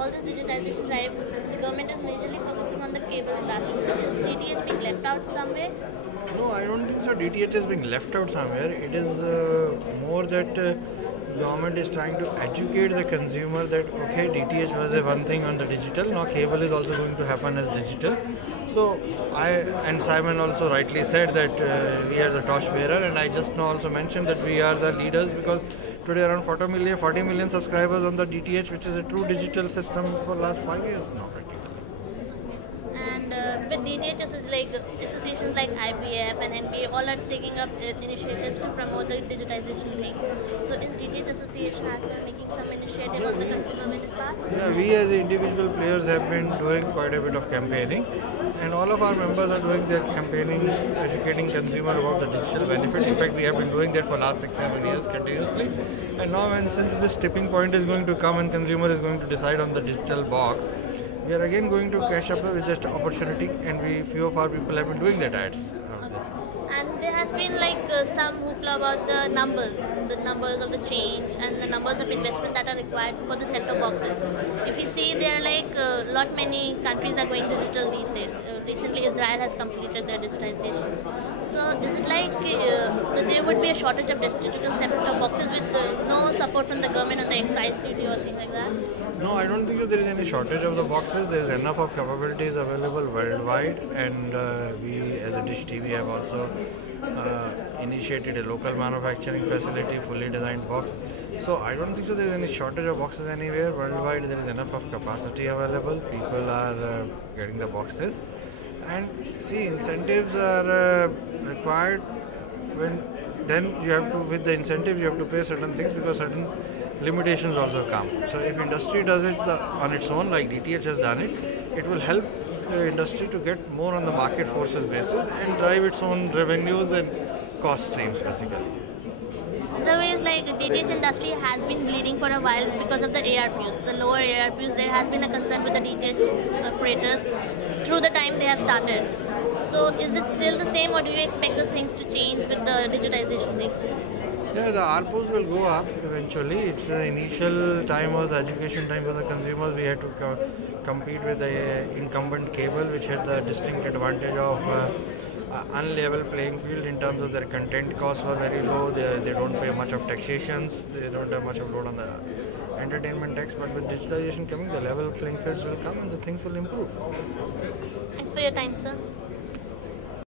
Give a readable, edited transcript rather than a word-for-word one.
all this digitization drive, the government is majorly focusing on the cable industry. So is DTH being left out somewhere? No, I don't think so. DTH is being left out somewhere. It is more that government is trying to educate the consumer that okay, DTH was a one thing on the digital. Now cable is also going to happen as digital. So and Simon also rightly said that we are the torch bearer, and I just now also mentioned that we are the leaders because today around 40 million subscribers on the DTH, which is a true digital system for last 5 years now. And with DTHs is like associations like IPF and NPA all are taking up initiatives to promote the digitization thing. So is DTH association as well making some initiative on the consumer awareness part? Yeah, we as individual players have been doing quite a bit of campaigning, and all of our members are doing their campaigning, educating consumer about the digital benefit. In fact, we have been doing that for last 6-7 years continuously. And now, since this tipping point is going to come and consumer is going to decide on the digital box, we are again going to cash up with this opportunity, and few of our people have been doing that ads out there. And there has been like some hoopla about the numbers of the change and the numbers of investment that are required for the set-top boxes. If you see, there are like lot many countries are going digital these days. Recently, Israel has completed their digitization. So, is it like there would be a shortage of digital set-top boxes with no support from the government on the excise duty or things like that? No, I don't think that there is any shortage of the boxes. There is enough of capabilities available worldwide, and we as a Dish TV have also initiated a local manufacturing facility, fully designed box. So I don't think so there is any shortage of boxes anywhere. Worldwide there is enough of capacity available. People are getting the boxes. And see, incentives are required when then you have to, with the incentives you have to pay certain things because certain limitations also come. So if industry does it on its own, like DTH has done it, it will help the industry to get more on the market forces basis and drive its own revenues and cost streams basically. The way is like DTH industry has been bleeding for a while because of the ARPUs. The lower ARPUs, there has been a concern with the DTH operators through the time they have started. So is it still the same, or do you expect the things to change with the digitization thing? Yeah, the ARPUs will go up eventually. It's the initial time was the education time for the consumers. We had to compete with the incumbent cable, which had the distinct advantage of unlevel playing field in terms of their content costs were very low. They don't pay much of taxations. They don't have much of load on the entertainment tax. But with digitalization coming, the level playing fields will come and the things will improve. Thanks for your time, sir.